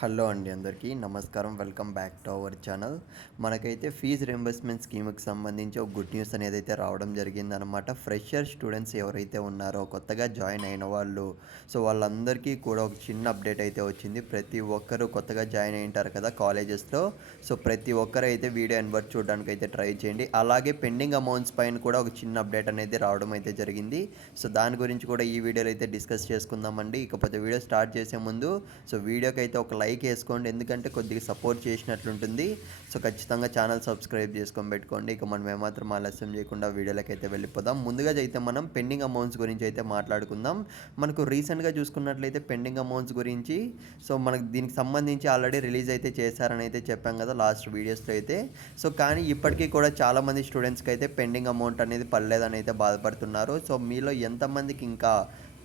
Hello అండి అందరికీ. నమస్కారం. Welcome back to our channel. మనకైతే ఫీజు రింబర్స్మెంట్ స్కీమ్కి సంబంధించి ఒక గుడ్ న్యూస్ అనేది అయితే రావడం జరిగిందనమాట ఫ్రెషర్ స్టూడెంట్స్ ఎవరైతే ఉన్నారో కొత్తగా జాయిన్ అయిన వాళ్ళు సో వాళ్ళందరికీ కూడా ఒక చిన్న అప్డేట్ అయితే వచ్చింది. ప్రతి ఒక్కరూ కొత్తగా జాయిన్ అయి ఉంటారు కదా కాలేజెస్లో. సో ప్రతి ఒక్కరు అయితే వీడియో ఎన్వర్ట్ చూడడానికి అయితే ట్రై చేయండి. అలాగే పెండింగ్ అమౌంట్స్ పైన కూడా ఒక చిన్న అప్డేట్ అనేది రావడం అయితే జరిగింది. సో దాని గురించి కూడా ఈ వీడియోలో అయితే డిస్కస్ చేసుకుందామండి. ఇకపోతే వీడియో స్టార్ట్ చేసే ముందు సో వీడియోకి అయితే ఒక లైక్ వేసుకోండి. ఎందుకంటే కొద్దిగా సపోర్ట్ చేసినట్లుంటుంది. సో ఖచ్చితంగా ఛానల్ సబ్స్క్రైబ్ చేసుకొని పెట్టుకోండి. ఇక మనం ఏమాత్రం ఆలస్యం చేయకుండా వీడియోలోకి అయితే వెళ్ళిపోదాం. ముందుగా అయితే మనం పెండింగ్ అమౌంట్స్ గురించి అయితే మాట్లాడుకుందాం. మనకు రీసెంట్గా చూసుకున్నట్లయితే పెండింగ్ అమౌంట్స్ గురించి సో మనకు దీనికి సంబంధించి ఆల్రెడీ రిలీజ్ అయితే చేశారని అయితే చెప్పాం కదా లాస్ట్ వీడియోస్లో అయితే. సో కానీ ఇప్పటికీ కూడా చాలామంది స్టూడెంట్స్కి అయితే పెండింగ్ అమౌంట్ అనేది పడలేదని అయితే బాధపడుతున్నారు. సో మీలో ఎంతమందికి ఇంకా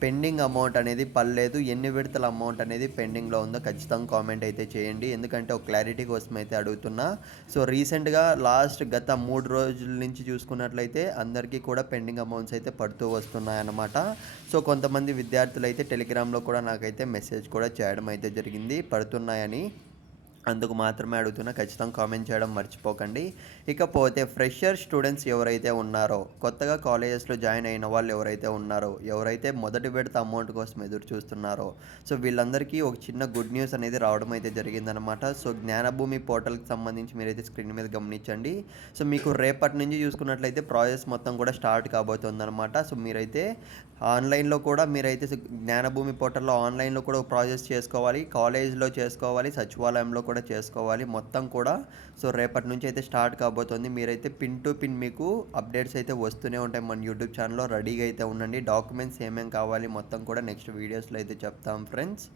పెండింగ్ అమౌంట్ అనేది పర్లేదు. ఎన్ని విడతల అమౌంట్ అనేది పెండింగ్లో ఉందో ఖచ్చితంగా కామెంట్ అయితే చేయండి. ఎందుకంటే ఒక క్లారిటీ కోసం అయితే అడుగుతున్నా. సో రీసెంట్గా లాస్ట్ గత మూడు రోజుల నుంచి చూసుకున్నట్లయితే అందరికీ కూడా పెండింగ్ అమౌంట్స్ అయితే పడుతూ వస్తున్నాయన్నమాట. సో కొంతమంది విద్యార్థులు అయితే టెలిగ్రామ్లో కూడా నాకైతే మెసేజ్ కూడా చేయడం అయితే జరిగింది. పడుతున్నాయని. అందుకు మాత్రమే అడుగుతున్నా ఖచ్చితంగా కామెంట్ చేయడం మర్చిపోకండి. ఇకపోతే ఫ్రెషర్ స్టూడెంట్స్ ఎవరైతే ఉన్నారో కొత్తగా కాలేజెస్లో జాయిన్ అయిన వాళ్ళు ఎవరైతే ఉన్నారో ఎవరైతే మొదటి విడత అమౌంట్ కోసం ఎదురు చూస్తున్నారో సో వీళ్ళందరికీ ఒక చిన్న గుడ్ న్యూస్ అనేది రావడం అయితే జరిగిందనమాట సో జ్ఞానభూమి పోర్టల్కి సంబంధించి మీరైతే స్క్రీన్ మీద గమనించండి. సో మీకు రేపటి నుంచి చూసుకున్నట్లయితే ప్రాసెస్ మొత్తం కూడా స్టార్ట్ కాబోతుందన్నమాట. సో మీరైతే ఆన్లైన్లో కూడా మీరైతే జ్ఞానభూమి పోర్టల్లో ఆన్లైన్లో కూడా ప్రాసెస్ చేసుకోవాలి కాలేజ్లో చేసుకోవాలి సచివాలయంలో కూడా కూడా చేసుకోవాలి. మొత్తం కూడా. సో రేపటి నుంచి అయితే స్టార్ట్ కాబోతుంది. మీరైతే పిన్ టు పిన్ మీకు అప్డేట్స్ అయితే వస్తూనే ఉంటాయి మన యూట్యూబ్ ఛానల్లో. రెడీగా అయితే ఉండండి. డాక్యుమెంట్స్ ఏమేమి కావాలి మొత్తం కూడా నెక్స్ట్ వీడియోస్లో అయితే చెప్తాం ఫ్రెండ్స్.